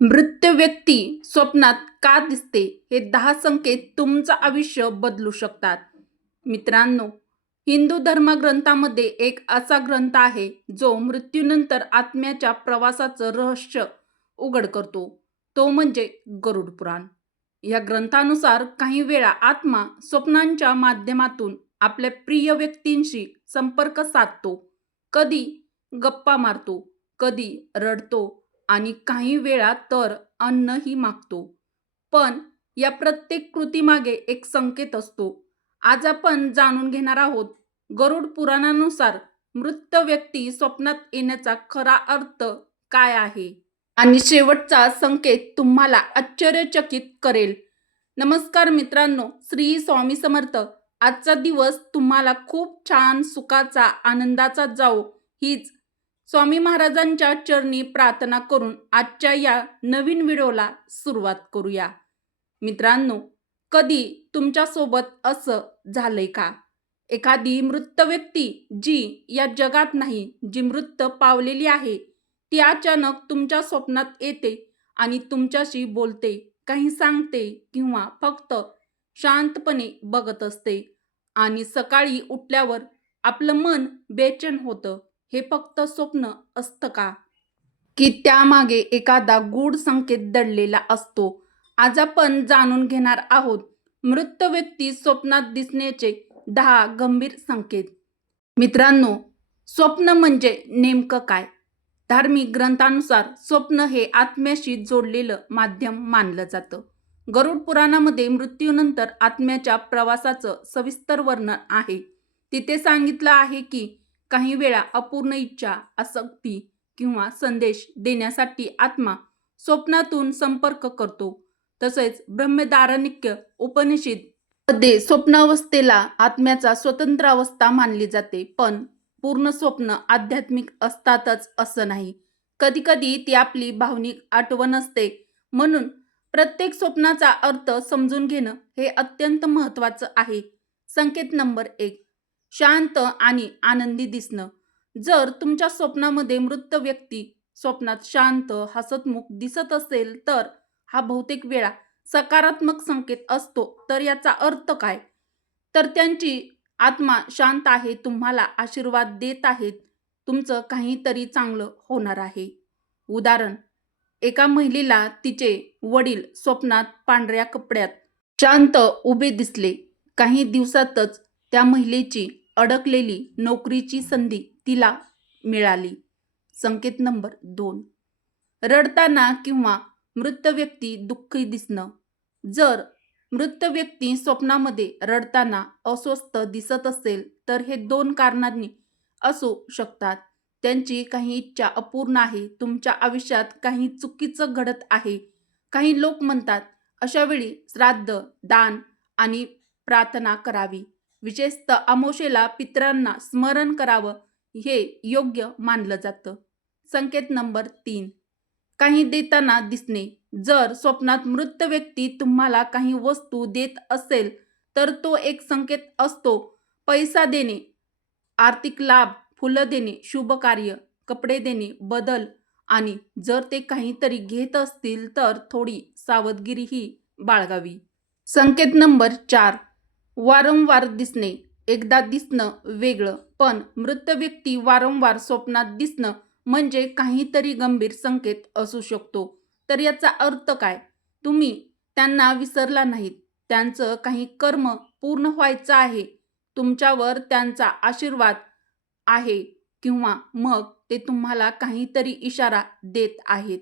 मृत व्यक्ती स्वप्नात का दिसते हे 10 संकेत तुमचं आयुष्य बदलू शकतात. मित्रांनो, हिंदू धर्मग्रंथामध्ये एक असा ग्रंथ आहे जो मृत्यूनंतर आत्म्याच्या प्रवासाचं रहस्य उघड करतो. तो म्हणजे गरुड पुराण. या ग्रंथानुसार काही वेळा आत्मा स्वप्नांच्या माध्यमातून आपल्या प्रिय व्यक्तींशी संपर्क साधतो. कधी गप्पा मारतो, कधी रडतो आणि काही वेळा तर अन्नही मागतो. पण या प्रत्येक कृतीमागे एक संकेत असतो. आज आपण जाणून घेणार आहोत गरुड पुराणानुसार मृत व्यक्ती स्वप्नात येण्याचा खरा अर्थ काय आहे आणि शेवटचा संकेत तुम्हाला आश्चर्यचकित करेल. नमस्कार मित्रांनो, श्री स्वामी समर्थ. आजचा दिवस तुम्हाला खूप छान, सुखाचा, आनंदाचा जाओ हीच स्वामी महाराजांच्या चरणी प्रार्थना करून आजच्या या नवीन व्हिडिओला सुरुवात करूया. मित्रांनो, कधी तुमच्यासोबत असं झालंय का? एखादी मृत व्यक्ती जी या जगात नाही, जी मृत पावलेली आहे, ती अचानक तुमच्या स्वप्नात येते आणि तुमच्याशी बोलते, काही सांगते किंवा फक्त शांतपणे बघत असते आणि सकाळी उठल्यावर आपलं मन बेचैन होतं. हे फक्त स्वप्न असतं का? की त्यामागे एखादा गूढ संकेत दडलेला असतो? आज आपण जाणून घेणार आहोत मृत व्यक्ती स्वप्नात दिसण्याचे 10 गंभीर संकेत. मित्रांनो, स्वप्न म्हणजे नेमकं काय? धार्मिक ग्रंथानुसार स्वप्न हे आत्म्याशी जोडलेलं माध्यम मानलं जातं. गरुड पुराणामध्ये मृत्यूनंतर आत्म्याच्या प्रवासाचं सविस्तर वर्णन आहे. तिथे सांगितलं आहे की काही वेळा अपूर्ण इच्छा, आसक्ती किंवा संदेश देण्यासाठी आत्मा स्वप्नातून संपर्क करतो. तसेच ब्रह्मदारण्यक उपनिषद मध्ये स्वप्नावस्थेला आत्म्याचा स्वतंत्र अवस्था मानली जाते. पण पूर्ण स्वप्न आध्यात्मिक असतातच असं नाही. कधीकधी ती आपली भावनिक आठवण असते. म्हणून प्रत्येक स्वप्नाचा अर्थ समजून घेणं हे अत्यंत महत्त्वाचं आहे. संकेत नंबर 1, शांत आणि आनंदी दिसणं. जर तुमच्या स्वप्नामध्ये मृत व्यक्ती स्वप्नात शांत, हसतमुख दिसत असेल तर हा बहुतेक वेळा सकारात्मक संकेत असतो. तर याचा अर्थ काय? तर त्यांची आत्मा शांत आहे, तुम्हाला आशीर्वाद देत आहेत, तुमचं काहीतरी चांगलं होणार आहे. उदाहरण, एका महिलेला तिचे वडील स्वप्नात पांढऱ्या कपड्यात शांत उभे दिसले. काही दिवसातच त्या महिलेची अडकलेली नोकरीची संधी तिला मिळाली. संकेत नंबर 2, रडताना किंवा मृत व्यक्ती दुःखी दिसणं. जर मृत व्यक्ती स्वप्नामध्ये रडताना अस्वस्थ दिसत असेल तर हे 2 कारणांनी असू शकतात. त्यांची काही इच्छा अपूर्ण आहे, तुमच्या आयुष्यात काही चुकीचं घडत आहे. काही लोक म्हणतात अशा वेळी श्राद्ध, दान आणि प्रार्थना करावी. विशेषतः अमावास्येला पितरांना स्मरण करावं हे योग्य मानलं जातं. संकेत नंबर 3, काही देताना दिसणे. जर स्वप्नात मृत व्यक्ती तुम्हाला काही वस्तू देत असेल तर तो एक संकेत असतो. पैसा देणे, आर्थिक लाभ, फुलं देणे, शुभ कार्य, कपडे देणे, बदल. आणि जर ते काहीतरी घेत असतील तर थोडी सावधगिरीही बाळगावी. संकेत नंबर 4, वारंवार दिसणे. एकदा दिसणं वेगळं, पण मृत व्यक्ती वारंवार स्वप्नात दिसणं म्हणजे काहीतरी गंभीर संकेत असू शकतो. तर याचा अर्थ काय? तुम्ही त्यांना विसरला नाहीत. त्यांचं काही कर्म पूर्ण व्हायचं आहे. तुमच्यावर त्यांचा आशीर्वाद आहे किंवा मग ते तुम्हाला काहीतरी इशारा देत आहेत.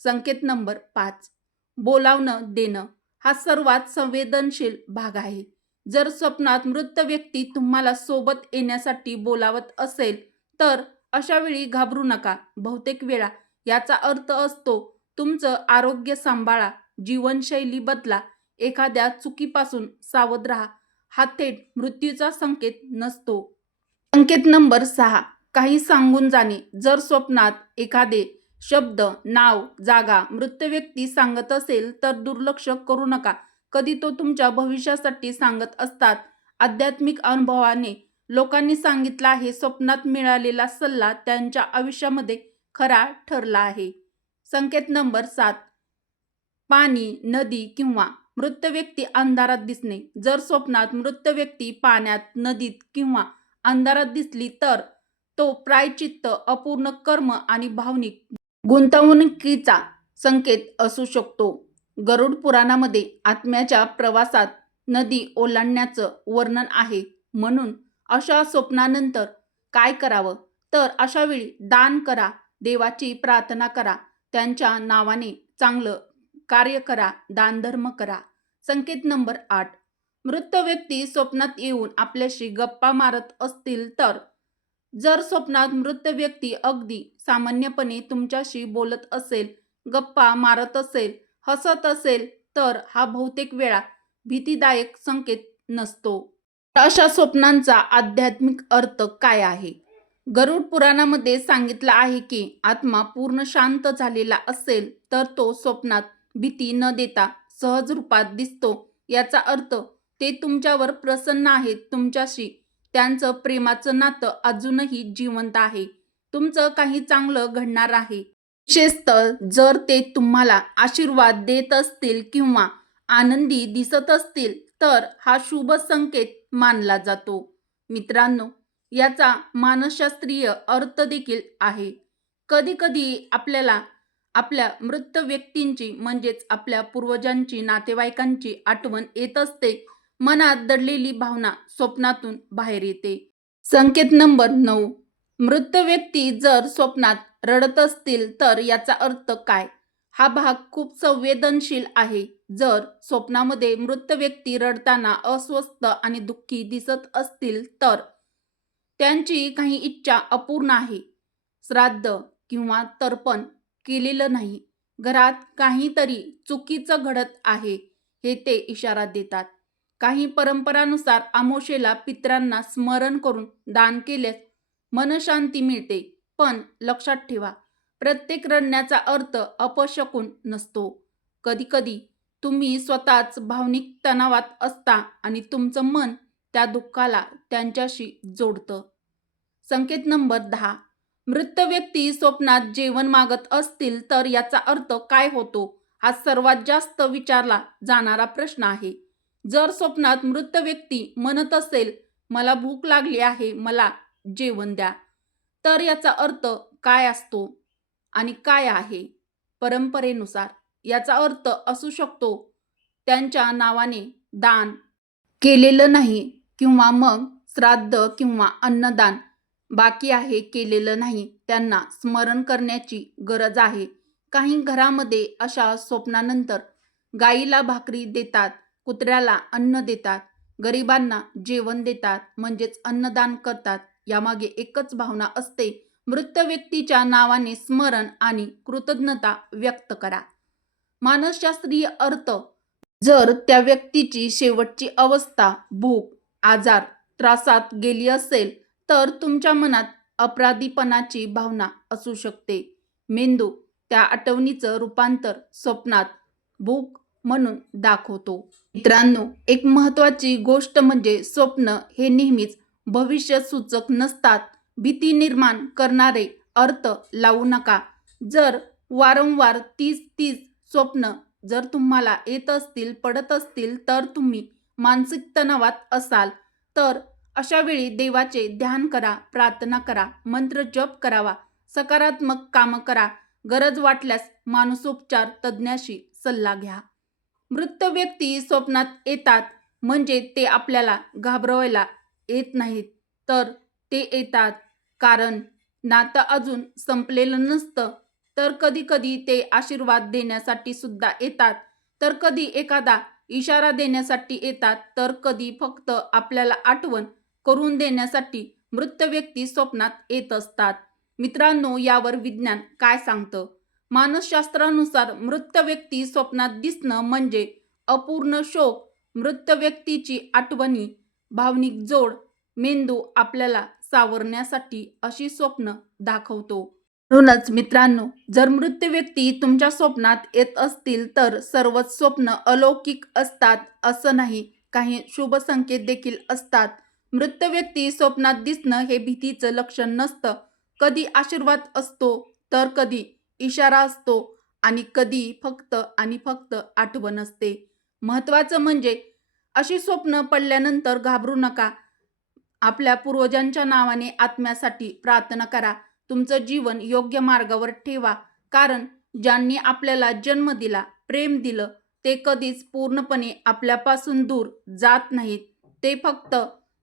संकेत नंबर 5, बोलावणं देणं. हा सर्वात संवेदनशील भाग आहे. जर स्वप्नात मृत व्यक्ती तुम्हाला सोबत येण्यासाठी बोलावत असेल तर अशा वेळी घाबरू नका. बहुतेक वेळा याचा अर्थ असतो तुमचं आरोग्य सांभाळा, जीवनशैली बदला, एखाद्या चुकीपासून सावध राहा. हा थेट मृत्यूचा संकेत नसतो. संकेत नंबर 6, काही सांगून जाणे. जर स्वप्नात एखादे शब्द, नाव, जागा मृत व्यक्ती सांगत असेल तर दुर्लक्ष करू नका. कधी तो तुमच्या भविष्यासाठी सांगत असतात. आध्यात्मिक अनुभवाने लोकांनी सांगितलं आहे स्वप्नात मिळालेला सल्ला त्यांच्या आयुष्यामध्ये खरा ठरला आहे. संकेत नंबर 7. पाणी, नदी किंवा मृत व्यक्ती अंधारात दिसणे. जर स्वप्नात मृत व्यक्ती पाण्यात, नदीत किंवा अंधारात दिसली तर तो प्रायश्चित्त, अपूर्ण कर्म आणि भावनिक गुंतवणुकीचा संकेत असू शकतो. गरुड पुराणामध्ये आत्म्याच्या प्रवासात नदी ओलांडण्याचं वर्णन आहे. म्हणून अशा स्वप्नानंतर काय करावं? तर अशा वेळी दान करा, देवाची प्रार्थना करा, त्यांच्या नावाने चांगलं कार्य करा, दानधर्म करा. संकेत नंबर 8. मृत व्यक्ती स्वप्नात येऊन आपल्याशी गप्पा मारत असतील तर जर स्वप्नात मृत व्यक्ती अगदी सामान्यपणे तुमच्याशी बोलत असेल, गप्पा मारत असेल, हसत असेल तर हा बहुतेक वेळा भीतीदायक संकेत नसतो. अशा स्वप्नांचा आध्यात्मिक अर्थ काय आहे? गरुड पुराणामध्ये सांगितलं आहे की आत्मा पूर्ण शांत झालेला असेल तर तो स्वप्नात भीती न देता सहज रूपात दिसतो. याचा अर्थ ते तुमच्यावर प्रसन्न आहेत, तुमच्याशी त्यांचं प्रेमाचं नातं अजूनही जिवंत आहे, तुमचं काही चांगलं घडणार आहे. विशेषतः जर ते तुम्हाला आशीर्वाद देत असतील किंवा आनंदी दिसत असतील तर हा शुभ संकेत मानला जातो. मित्रांनो, याचा मानसशास्त्रीय अर्थ देखील आहे. कधी-कधी आपल्याला आपल्या मृत व्यक्तींची म्हणजेच आपल्या पूर्वजांची, नातेवाईकांची आठवण येत असते. मनात दडलेली भावना स्वप्नातून बाहेर येते. संकेत नंबर 9. मृत व्यक्ती जर स्वप्नात रडत असतील तर याचा अर्थ काय? हा भाग खूप संवेदनशील आहे. जर स्वप्नामध्ये मृत व्यक्ती रडताना अस्वस्थ आणि दुःखी दिसत असतील तर त्यांची काही इच्छा अपूर्ण आहे. श्राद्ध किंवा तर्पण केलेलं नाही, घरात काहीतरी चुकीचं घडत आहे हे ते इशारा देतात. काही परंपरानुसार अमावास्येला पितरांना स्मरण करून दान केल्यास मनशांती मिळते. पण लक्षात ठेवा, प्रत्येक रडण्याचा अर्थ अपशकुन नसतो. कधीकधी तुम्ही स्वतःच भावनिक तणावात असता आणि तुमचं मन त्या दुःखाला त्यांच्याशी जोडतं. संकेत नंबर 10. मृत व्यक्ती स्वप्नात जेवण मागत असतील तर याचा अर्थ काय होतो? हा सर्वात जास्त विचारला जाणारा प्रश्न आहे. जर स्वप्नात मृत व्यक्ती म्हणत असेल, मला भूक लागली आहे, मला जेवण द्या, तर याचा अर्थ काय असतो आणि काय आहे? परंपरेनुसार याचा अर्थ असू शकतो त्यांच्या नावाने दान केलेलं नाही किंवा मग श्राद्ध किंवा अन्नदान बाकी आहे, केलेलं नाही, त्यांना स्मरण करण्याची गरज आहे. काही घरामध्ये अशा स्वप्नानंतर गाईला भाकरी देतात, कुत्र्याला अन्न देतात, गरिबांना जेवण देतात, म्हणजेच अन्नदान करतात. यामागे एकच भावना असते, मृत व्यक्तीच्या नावाने स्मरण आणि कृतज्ञता व्यक्त करा. मानसशास्त्रीय अर्थ, जर त्या व्यक्तीची शेवटची अवस्था भूक, आजार, त्रासात गेली असेल तर तुमच्या मनात अपराधीपणाची भावना असू शकते. मेंदू त्या आठवणीचं रूपांतर स्वप्नात भूक म्हणून दाखवतो. मित्रांनो, एक महत्त्वाची गोष्ट म्हणजे स्वप्न हे नेहमीच भविष्यसूचक नसतात. भीती निर्माण करणारे अर्थ लावू नका. जर वारंवार तीच स्वप्न जर तुम्हाला येत असतील, पडत असतील तर तुम्ही मानसिक तणावात असाल. तर अशा वेळी देवाचे ध्यान करा, प्रार्थना करा, मंत्र जप करावा, सकारात्मक कामं करा. गरज वाटल्यास मानसोपचार तज्ज्ञाशी सल्ला घ्या. मृत व्यक्ती स्वप्नात येतात म्हणजे ते आपल्याला घाबरवायला येत नाहीत, तर ते येतात कारण नातं अजून संपलेलं नसतं. तर कधी ते आशीर्वाद देण्यासाठी सुद्धा येतात, तर कधी एखादा इशारा देण्यासाठी येतात, तर कधी फक्त आपल्याला आठवण करून देण्यासाठी मृत व्यक्ती स्वप्नात येत असतात. मित्रांनो, यावर विज्ञान काय सांगतं? मानसशास्त्रानुसार मृत व्यक्ती स्वप्नात दिसणं म्हणजे अपूर्ण शोक, मृत व्यक्तीची आठवणी, भावनिक जोड. मेंदू आपल्याला सावरण्यासाठी अशी स्वप्न दाखवतो. म्हणूनच मित्रांनो, जर मृत व्यक्ती तुमच्या स्वप्नात येत असतील तर सर्वच स्वप्न अलौकिक असतात असं नाही, काही शुभ संकेत देखील असतात. मृत व्यक्ती स्वप्नात दिसणं हे भीतीचं लक्षण नसतं. कधी आशीर्वाद असतो तर कधी इशारा असतो. आणि कधी फक्त आणि फक्त आठवण असते. महत्त्वाचं म्हणजे अशी स्वप्न पडल्यानंतर घाबरू नका. आपल्या पूर्वजांच्या नावाने आत्म्यासाठी प्रार्थना करा. तुमचं जीवन योग्य मार्गावर ठेवा. कारण ज्यांनी आपल्याला जन्म दिला, प्रेम दिलं, ते कधीच पूर्णपणे आपल्यापासून दूर जात नाहीत. ते फक्त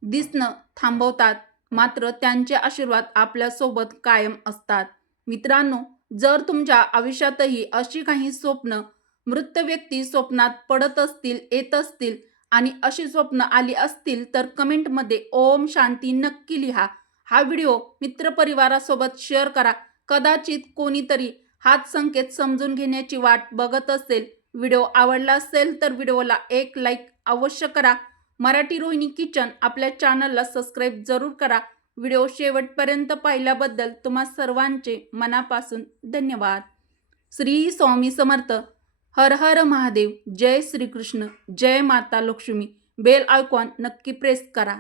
दिसणं थांबवतात, मात्र त्यांचे आशीर्वाद आपल्यासोबत कायम असतात. मित्रांनो, जर तुमच्या आयुष्यातही अशी काही स्वप्न, मृत व्यक्ती स्वप्नात पडत असतील, येत असतील आणि अशी स्वप्न आली असतील तर कमेंटमध्ये ओम शांती नक्की लिहा. हा व्हिडिओ मित्रपरिवारासोबत शेअर करा. कदाचित कोणीतरी हाच संकेत समजून घेण्याची वाट बघत असेल. व्हिडिओ आवडला असेल तर व्हिडिओला एक लाईक अवश्य करा. मराठी रोहिणी किचन आपल्या चॅनलला सबस्क्राईब जरूर करा. व्हिडिओ शेवटपर्यंत पाहिल्याबद्दल तुम्हा सर्वांचे मनापासून धन्यवाद. श्री स्वामी समर्थ. हर हर महादेव. जय श्रीकृष्ण. जय माता लक्ष्मी. बेल आयकॉन नक्की प्रेस करा.